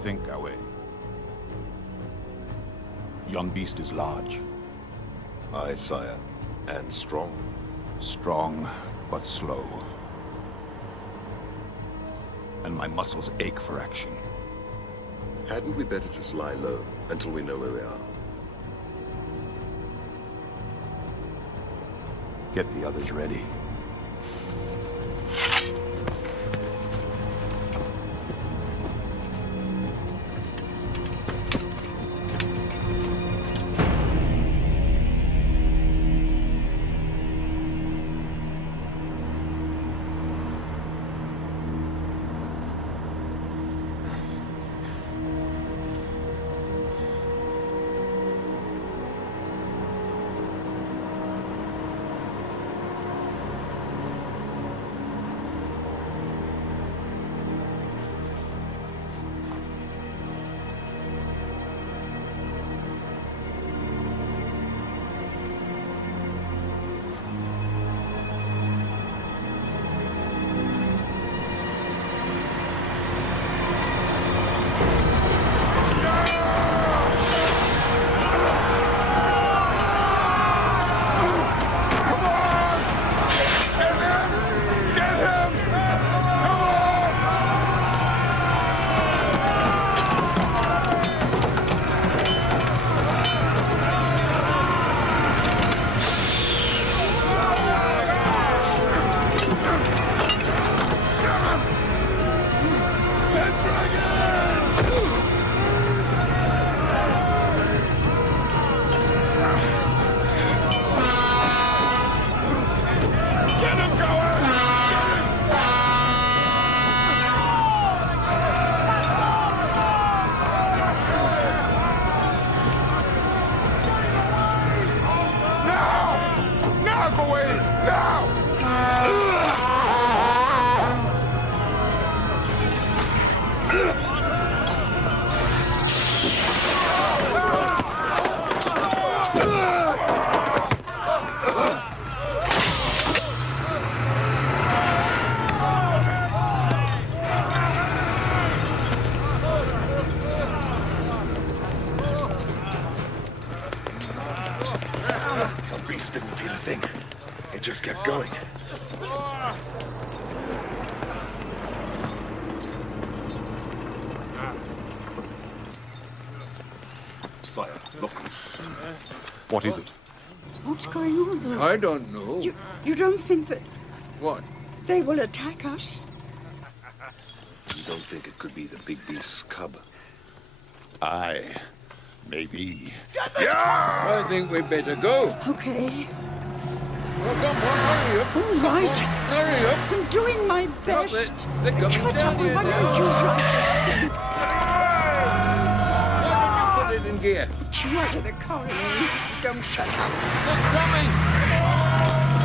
think, Gawain. Yon beast is large. Aye, sire. And strong. Strong, but slow. And my muscles ache for action. Hadn't we better just lie low until we know where we are? Get the others ready. The beast didn't feel a thing. It just kept going. Sire, look. What is it? What's going on, Lord? I don't know. You don't think that What? they will attack us? You don't think it could be the big beast's cub? Aye. Maybe. I think we better go. Okay. Well, come on, hurry up. All Come right. on, hurry up. I'm doing my Drop best. it. They're coming Shut down up, here why now. don't you drive this thing? Why don't you put it in gear? Get you out of the car, Elaine. Don't shut up. They're coming.